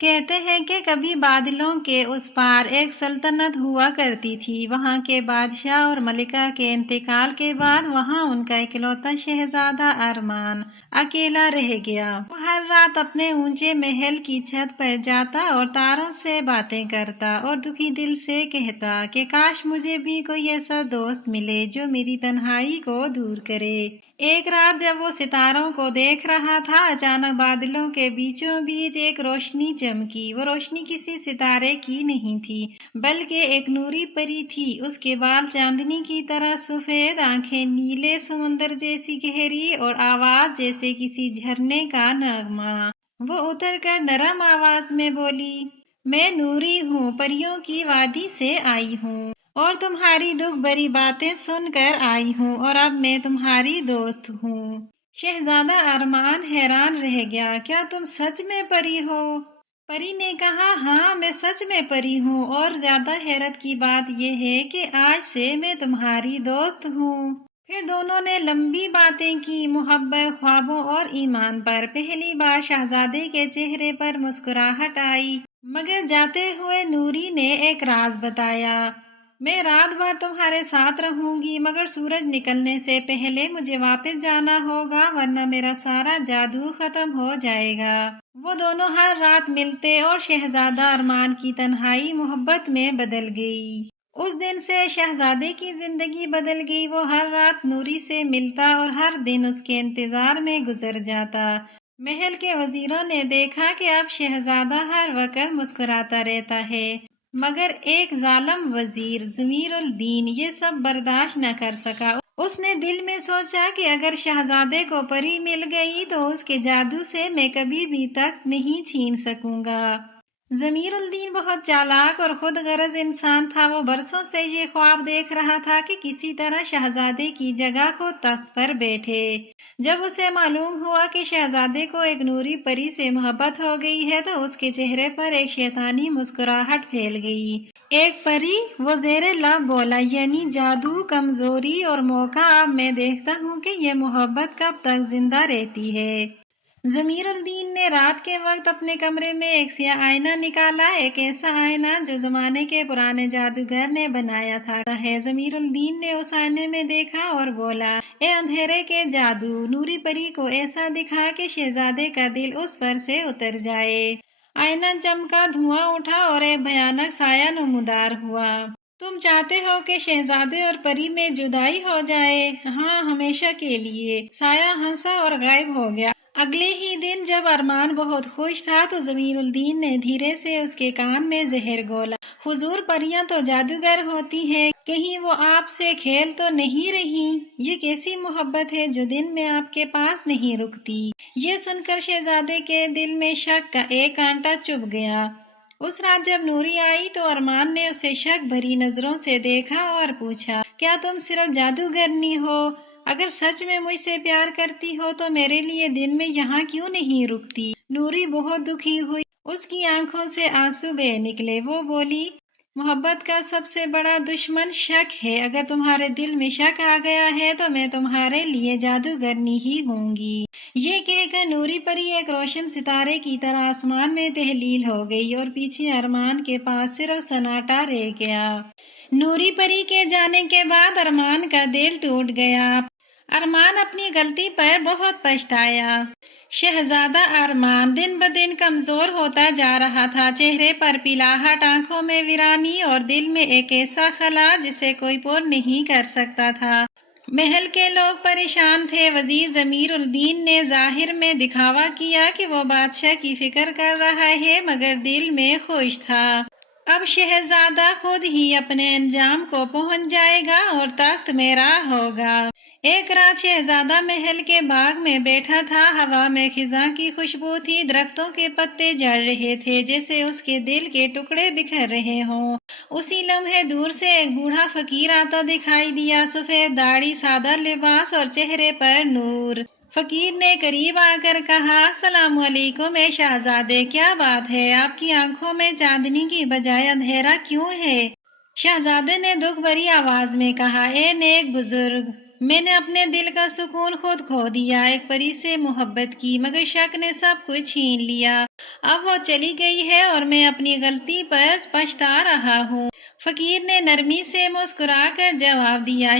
کہتے ہیں کہ کبھی بادلوں کے اس پار ایک سلطنت ہوا کرتی تھی۔ وہاں کے بادشاہ اور ملکہ کے انتقال کے بعد وہاں ان کا اکلوتا شہزادہ ارمان اکیلا رہ گیا۔ وہ ہر رات اپنے اونچے محل کی چھت پر جاتا اور تاروں سے باتیں کرتا اور دکھی دل سے کہتا کہ کاش مجھے بھی کوئی ایسا دوست ملے جو میری تنہائی کو دور کرے۔ ایک رات جب وہ ستاروں کو دیکھ رہا تھا، اچانک بادلوں کے بیچوں بیچ ایک روشنی چمکی۔ وہ روشنی کسی ستارے کی نہیں تھی بلکہ ایک نوری پری تھی۔ اس کے بال چاندنی کی طرح سفید، آنکھیں نیلے سمندر جیسی گہری اور آواز جیسے کسی جھرنے کا نغمہ۔ وہ اتر کر نرم آواز میں بولی، میں نوری ہوں، پریوں کی وادی سے آئی ہوں اور تمہاری دکھ بھری باتیں سن کر آئی ہوں اور اب میں تمہاری دوست ہوں۔ شہزادہ ارمان حیران رہ گیا، کیا تم سچ میں پری ہو؟ پری نے کہا، ہاں میں سچ میں پری ہوں، اور زیادہ حیرت کی بات یہ ہے کہ آج سے میں تمہاری دوست ہوں۔ پھر دونوں نے لمبی باتیں کی، محبت، خوابوں اور ایمان پر۔ پہلی بار شہزادے کے چہرے پر مسکراہٹ آئی، مگر جاتے ہوئے نوری نے ایک راز بتایا، میں رات بھر تمہارے ساتھ رہوں گی، مگر سورج نکلنے سے پہلے مجھے واپس جانا ہوگا ورنہ میرا سارا جادو ختم ہو جائے گا۔ وہ دونوں ہر رات ملتے اور شہزادہ ارمان کی تنہائی محبت میں بدل گئی۔ اس دن سے شہزادے کی زندگی بدل گئی۔ وہ ہر رات نوری سے ملتا اور ہر دن اس کے انتظار میں گزر جاتا۔ محل کے وزیروں نے دیکھا کہ اب شہزادہ ہر وقت مسکراتا رہتا ہے، مگر ایک ظالم وزیر ضمیر الدین یہ سب برداشت نہ کر سکا۔ اس نے دل میں سوچا کہ اگر شہزادے کو پری مل گئی تو اس کے جادو سے میں کبھی بھی تخت نہیں چھین سکوں گا۔ ضمیر الدین بہت چالاک اور خود غرض انسان تھا۔ وہ برسوں سے یہ خواب دیکھ رہا تھا کہ کسی طرح شہزادے کی جگہ خود تخت پر بیٹھے۔ جب اسے معلوم ہوا کہ شہزادے کو ایک نوری پری سے محبت ہو گئی ہے تو اس کے چہرے پر ایک شیطانی مسکراہٹ پھیل گئی۔ ایک پری، وہ زیر لب بولا، یعنی جادو، کمزوری اور موقع۔ اب میں دیکھتا ہوں کہ یہ محبت کب تک زندہ رہتی ہے۔ ضمیر الدین نے رات کے وقت اپنے کمرے میں ایک سیاہ آئینہ نکالا، ایک ایسا آئینہ جو زمانے کے پرانے جادوگر نے بنایا تھا۔ ضمیر الدین نے اس آئینے میں دیکھا اور بولا، اے اندھیرے کے جادو، نوری پری کو ایسا دکھا کہ شہزادے کا دل اس پر سے اتر جائے۔ آئینہ چمکا، دھواں اٹھا اور ایک بھیانک سایہ نمودار ہوا۔ تم چاہتے ہو کہ شہزادے اور پری میں جدائی ہو جائے؟ ہاں، ہمیشہ کے لیے۔ سایہ ہنسا اور غائب ہو گیا۔ اگلے ہی دن جب ارمان بہت خوش تھا تو ضمیر الدین نے دھیرے سے اس کے کان میں زہر گھولا، حضور پریاں تو جادوگر ہوتی ہیں، کہیں وہ آپ سے کھیل تو نہیں رہی؟ یہ کیسی محبت ہے جو دن میں آپ کے پاس نہیں رکتی؟ یہ سن کر شہزادے کے دل میں شک کا ایک کانٹا چبھ گیا۔ اس رات جب نوری آئی تو ارمان نے اسے شک بھری نظروں سے دیکھا اور پوچھا، کیا تم صرف جادوگرنی ہو؟ اگر سچ میں مجھ سے پیار کرتی ہو تو میرے لیے دن میں یہاں کیوں نہیں رکتی؟ نوری بہت دکھی ہوئی، اس کی آنکھوں سے آنسو بہہ نکلے۔ وہ بولی، محبت کا سب سے بڑا دشمن شک ہے۔ اگر تمہارے دل میں شک آ گیا ہے تو میں تمہارے لیے جادوگرنی ہی ہوں گی۔ یہ کہہ کر نوری پری ایک روشن ستارے کی طرح آسمان میں تحلیل ہو گئی اور پیچھے ارمان کے پاس صرف سناٹا رہ گیا۔ نوری پری کے جانے کے بعد ارمان کا دل ٹوٹ گیا۔ ارمان اپنی غلطی پر بہت پچھتایا۔ شہزادہ ارمان دن بدن کمزور ہوتا جا رہا تھا، چہرے پر پیلاہٹ، آنکھوں میں ویرانی اور دل میں ایک ایسا خلا جسے کوئی پر نہیں کر سکتا تھا۔ محل کے لوگ پریشان تھے۔ وزیر ضمیر الدین نے ظاہر میں دکھاوا کیا کہ وہ بادشاہ کی فکر کر رہا ہے، مگر دل میں خوش تھا۔ اب شہزادہ خود ہی اپنے انجام کو پہنچ جائے گا اور تخت میرا ہوگا۔ ایک رات شہزادہ محل کے باغ میں بیٹھا تھا، ہوا میں خزاں کی خوشبو تھی، درختوں کے پتے جھڑ رہے تھے جیسے اس کے دل کے ٹکڑے بکھر رہے ہوں۔ اسی لمحے دور سے ایک بوڑھا فقیر آتا دکھائی دیا، سفید داڑھی، سادہ لباس اور چہرے پر نور۔ فقیر نے قریب آ کر کہا، السلام علیکم اے شہزادے، کیا بات ہے؟ آپ کی آنکھوں میں چاندنی کی بجائے اندھیرا کیوں ہے؟ شہزادے نے دکھ بھری آواز میں کہا، اے نیک بزرگ، میں نے اپنے دل کا سکون خود کھو دیا، ایک پری سے محبت کی مگر شک نے سب کچھ چھین لیا۔ اب وہ چلی گئی ہے اور میں اپنی غلطی پر پچھتا رہا ہوں۔ فقیر نے نرمی سے مسکرا کر جواب دیا،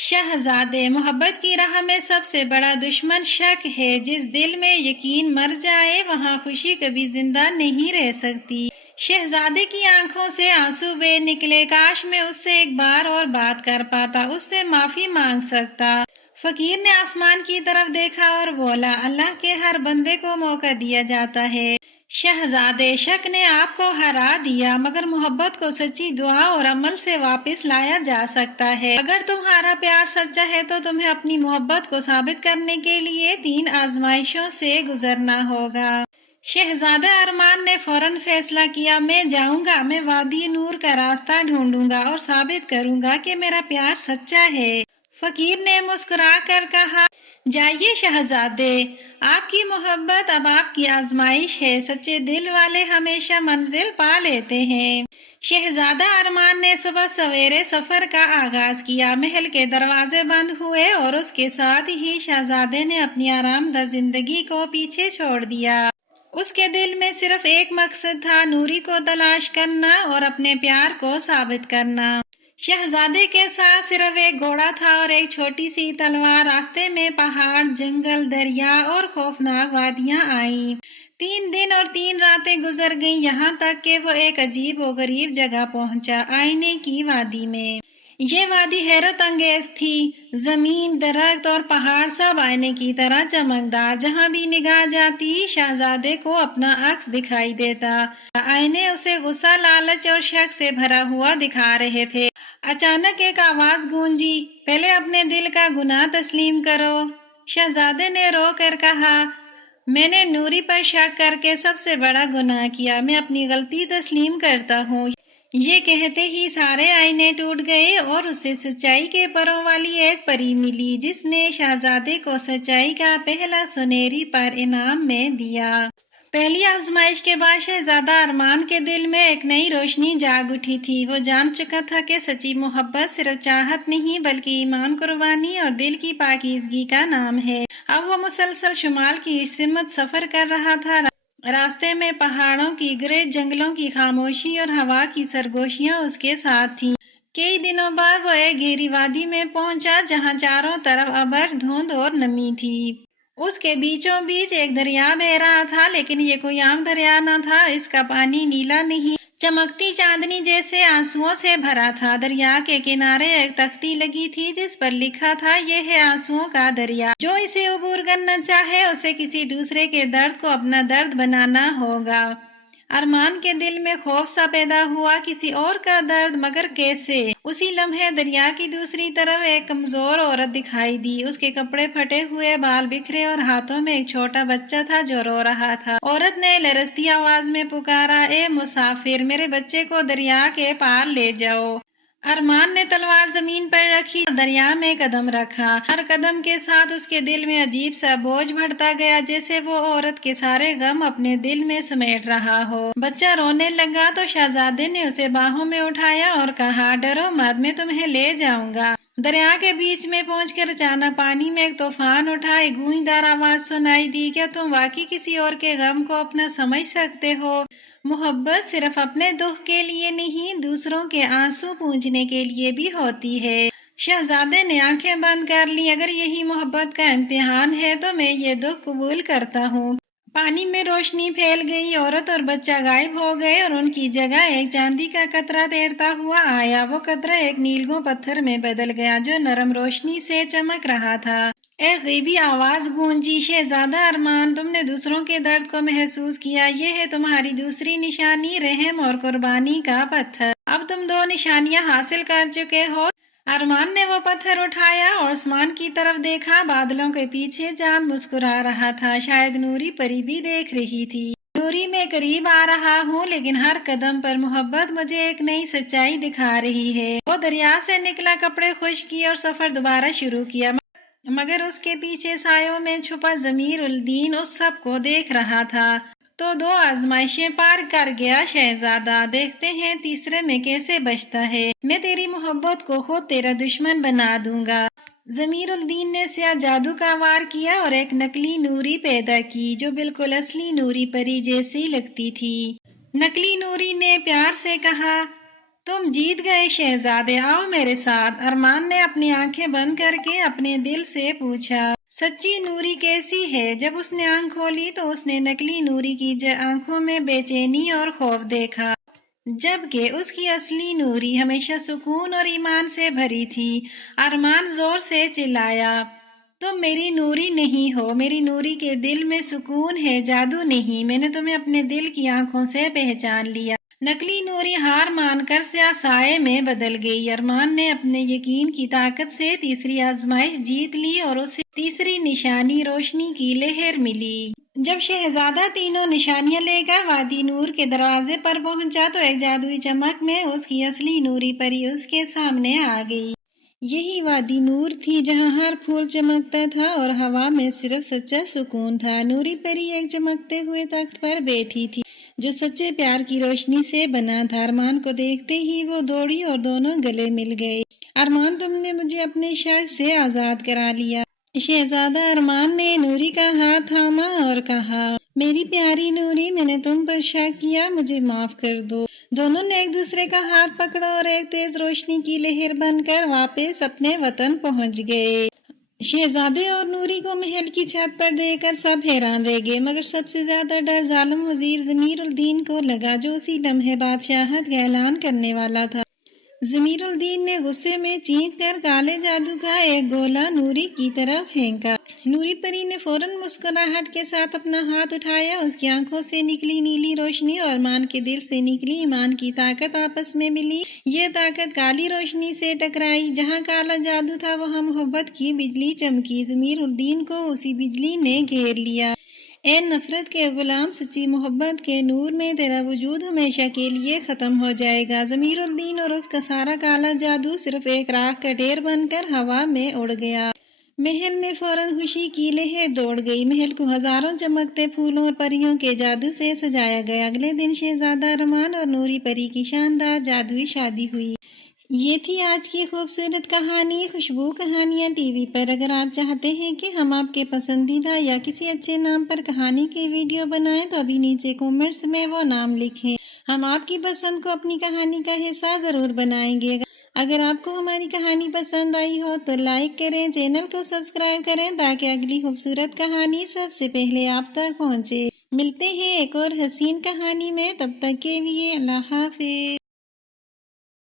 شہزادے، محبت کی راہ میں سب سے بڑا دشمن شک ہے۔ جس دل میں یقین مر جائے وہاں خوشی کبھی زندہ نہیں رہ سکتی۔ شہزادے کی آنکھوں سے آنسو بہہ نکلے، کاش میں اس سے ایک بار اور بات کر پاتا، اس سے معافی مانگ سکتا۔ فقیر نے آسمان کی طرف دیکھا اور بولا، اللہ کے ہر بندے کو موقع دیا جاتا ہے۔ شہزادے، شک نے آپ کو ہرا دیا مگر محبت کو سچی دعا اور عمل سے واپس لایا جا سکتا ہے۔ اگر تمہارا پیار سچا ہے تو تمہیں اپنی محبت کو ثابت کرنے کے لیے 3 آزمائشوں سے گزرنا ہوگا۔ شہزادہ ارمان نے فوراً فیصلہ کیا، میں جاؤں گا، میں وادی نور کا راستہ ڈھونڈوں گا اور ثابت کروں گا کہ میرا پیار سچا ہے۔ فقیر نے مسکرا کر کہا، جائیے شہزادے، آپ کی محبت اب آپ کی آزمائش ہے، سچے دل والے ہمیشہ منزل پا لیتے ہیں۔ شہزادہ ارمان نے صبح سویرے سفر کا آغاز کیا، محل کے دروازے بند ہوئے اور اس کے ساتھ ہی شہزادے نے اپنی آرام دہ زندگی کو پیچھے چھوڑ دیا۔ اس کے دل میں صرف ایک مقصد تھا، نوری کو تلاش کرنا اور اپنے پیار کو ثابت کرنا۔ شہزادے کے ساتھ صرف ایک گھوڑا تھا اور ایک چھوٹی سی تلوار۔ راستے میں پہاڑ، جنگل، دریا اور خوفناک وادیاں آئیں۔ 3 دن اور 3 راتیں گزر گئیں، یہاں تک کہ وہ ایک عجیب و غریب جگہ پہنچا، آئینے کی وادی میں۔ یہ وادی حیرت انگیز تھی، زمین، درخت اور پہاڑ سب آئینے کی طرح چمکدار، جہاں بھی نگاہ جاتی شہزادے کو اپنا عکس دکھائی دیتا۔ آئینے اسے غصہ، لالچ اور شک سے بھرا ہوا دکھا رہے تھے۔ اچانک ایک آواز گونجی، پہلے اپنے دل کا گناہ تسلیم کرو۔ شہزادے نے رو کر کہا، میں نے نوری پر شک کر کے سب سے بڑا گناہ کیا، میں اپنی غلطی تسلیم کرتا ہوں۔ یہ کہتے ہی سارے آئینے ٹوٹ گئے اور اسے سچائی کے پروں والی ایک پری ملی، جس نے شہزادے کو سچائی کا پہلا سنہری پر انعام میں دیا۔ پہلی آزمائش کے بعد شہزادہ ارمان کے دل میں ایک نئی روشنی جاگ اٹھی تھی۔ وہ جان چکا تھا کہ سچی محبت صرف چاہت نہیں بلکہ ایمان، قربانی اور دل کی پاکیزگی کا نام ہے۔ اب وہ مسلسل شمال کی سمت سفر کر رہا تھا۔ راستے میں پہاڑوں کی گرج، جنگلوں کی خاموشی اور ہوا کی سرگوشیاں اس کے ساتھ تھیں۔ کئی دنوں بعد وہ ایک گہری وادی میں پہنچا جہاں چاروں طرف ابر، دھند اور نمی تھی۔ اس کے بیچوں بیچ ایک دریا بہہ رہا تھا، لیکن یہ کوئی عام دریا نہ تھا، اس کا پانی نیلا نہیں، چمکتی چاندنی جیسے آنسوؤں سے بھرا تھا۔ دریا کے کنارے ایک تختی لگی تھی جس پر لکھا تھا، یہ ہے آنسوؤں کا دریا، جو اسے عبور کرنا چاہے اسے کسی دوسرے کے درد کو اپنا درد بنانا ہوگا۔ ارمان کے دل میں خوف سا پیدا ہوا، کسی اور کا درد، مگر کیسے؟ اسی لمحے دریا کی دوسری طرف ایک کمزور عورت دکھائی دی۔ اس کے کپڑے پھٹے ہوئے، بال بکھرے اور ہاتھوں میں ایک چھوٹا بچہ تھا جو رو رہا تھا۔ عورت نے لرزتی آواز میں پکارا، اے مسافر، میرے بچے کو دریا کے پار لے جاؤ۔ ارمان نے تلوار زمین پر رکھی اور دریا میں قدم رکھا۔ ہر قدم کے ساتھ اس کے دل میں عجیب سا بوجھ بڑھتا گیا، جیسے وہ عورت کے سارے غم اپنے دل میں سمیٹ رہا ہو۔ بچہ رونے لگا تو شہزادے نے اسے باہوں میں اٹھایا اور کہا، ڈرو مت، میں تمہیں لے جاؤں گا۔ دریا کے بیچ میں پہنچ کر اچانک پانی میں ایک طوفان اٹھا، ایک گونجدار آواز سنائی دی، کیا تم واقعی کسی اور کے غم کو اپنا سمجھ سکتے ہو؟ محبت صرف اپنے دکھ کے لیے نہیں، دوسروں کے آنسو پونچھنے کے لیے بھی ہوتی ہے۔ شہزادے نے آنکھیں بند کر لی، اگر یہی محبت کا امتحان ہے تو میں یہ دکھ قبول کرتا ہوں۔ پانی میں روشنی پھیل گئی، عورت اور بچہ غائب ہو گئے اور ان کی جگہ ایک چاندی کا قطرہ تیرتا ہوا آیا۔ وہ قطرہ ایک نیلگوں پتھر میں بدل گیا جو نرم روشنی سے چمک رہا تھا۔ ایک غیبی آواز گونجی، شہزادہ ارمان، تم نے دوسروں کے درد کو محسوس کیا، یہ ہے تمہاری دوسری نشانی، رحم اور قربانی کا پتھر۔ اب تم 2 نشانیاں حاصل کر چکے ہو۔ ارمان نے وہ پتھر اٹھایا اور آسمان کی طرف دیکھا، بادلوں کے پیچھے چاند مسکرا رہا تھا، شاید نوری پری بھی دیکھ رہی تھی۔ نوری، میں قریب آ رہا ہوں، لیکن ہر قدم پر محبت مجھے ایک نئی سچائی دکھا رہی ہے۔ وہ دریا سے نکلا، کپڑے خشک کیے اور سفر دوبارہ شروع کیا، مگر اس کے پیچھے سایوں میں چھپا ضمیر الدین اس سب کو دیکھ رہا تھا۔ تو 2 آزمائشیں پار کر گیا شہزادہ، دیکھتے ہیں تیسرے میں کیسے بچتا ہے۔ میں تیری محبت کو خود تیرا دشمن بنا دوں گا۔ ضمیر الدین نے سیاہ جادو کا وار کیا اور ایک نقلی نوری پیدا کی جو بالکل اصلی نوری پری جیسی لگتی تھی۔ نقلی نوری نے پیار سے کہا، تم جیت گئے شہزادے، آؤ میرے ساتھ۔ ارمان نے اپنی آنکھیں بند کر کے اپنے دل سے پوچھا، سچی نوری کیسی ہے؟ جب اس نے آنکھ کھولی تو اس نے نقلی نوری کی آنکھوں میں بے چینی اور خوف دیکھا، جبکہ اس کی اصلی نوری ہمیشہ سکون اور ایمان سے بھری تھی۔ ارمان زور سے چلایا، تم میری نوری نہیں ہو، میری نوری کے دل میں سکون ہے، جادو نہیں، میں نے تمہیں اپنے دل کی آنکھوں سے پہچان لیا۔ نقلی نوری ہار مان کر سیاہ سائے میں بدل گئی۔ ارمان نے اپنے یقین کی طاقت سے تیسری آزمائش جیت لی اور اسے تیسری نشانی روشنی کی لہر ملی۔ جب شہزادہ تینوں نشانیاں لے کر وادی نور کے دروازے پر پہنچا تو ایک جادوئی چمک میں اس کی اصلی نوری پری اس کے سامنے آ گئی۔ یہی وادی نور تھی جہاں ہر پھول چمکتا تھا اور ہوا میں صرف سچا سکون تھا۔ نوری پری ایک چمکتے ہوئے تخت پر بیٹھی تھی جو سچے پیار کی روشنی سے بنا تھا۔ ارمان کو دیکھتے ہی وہ دوڑی اور دونوں گلے مل گئے۔ ارمان، تم نے مجھے اپنے شک سے آزاد کرا لیا۔ شہزادہ ارمان نے نوری کا ہاتھ تھاما اور کہا، میری پیاری نوری، میں نے تم پر شک کیا، مجھے معاف کر دو۔ دونوں نے ایک دوسرے کا ہاتھ پکڑا اور ایک تیز روشنی کی لہر بن کر واپس اپنے وطن پہنچ گئے۔ شہزادے اور نوری کو محل کی چھت پر دیکھ کر سب حیران رہ گئے، مگر سب سے زیادہ ڈر ظالم وزیر ضمیر الدین کو لگا جو اسی لمحے بادشاہت کا اعلان کرنے والا تھا۔ ضمیر الدین نے غصے میں چینخ کر کالے جادو کا ایک گولا نوری کی طرف پھینکا۔ نوری پری نے فوراً مسکراہٹ کے ساتھ اپنا ہاتھ اٹھایا، اس کی آنکھوں سے نکلی نیلی روشنی اور ارمان کے دل سے نکلی ایمان کی طاقت آپس میں ملی۔ یہ طاقت کالی روشنی سے ٹکرائی، جہاں کالا جادو تھا وہاں محبت کی بجلی چمکی۔ ضمیر الدین کو اسی بجلی نے گھیر لیا۔ اے نفرت کے غلام، سچی محبت کے نور میں تیرا وجود ہمیشہ کے لیے ختم ہو جائے گا۔ ضمیر الدین اور اس کا سارا کالا جادو صرف ایک راکھ کا ڈھیر بن کر ہوا میں اڑ گیا۔ محل میں فوراً خوشی کی لہر دوڑ گئی۔ محل کو ہزاروں چمکتے پھولوں اور پریوں کے جادو سے سجایا گیا۔ اگلے دن شہزادہ ارمان اور نوری پری کی شاندار جادوئی شادی ہوئی۔ یہ تھی آج کی خوبصورت کہانی خوشبو کہانیاں ٹی وی پر۔ اگر آپ چاہتے ہیں کہ ہم آپ کے پسندیدہ یا کسی اچھے نام پر کہانی کی ویڈیو بنائیں تو ابھی نیچے کومنٹس میں وہ نام لکھیں، ہم آپ کی پسند کو اپنی کہانی کا حصہ ضرور بنائیں گے۔ اگر آپ کو ہماری کہانی پسند آئی ہو تو لائک کریں، چینل کو سبسکرائب کریں تاکہ اگلی خوبصورت کہانی سب سے پہلے آپ تک پہنچے۔ ملتے ہیں ایک اور حسین کہانی میں، تب تک کے لیے اللہ حافظ۔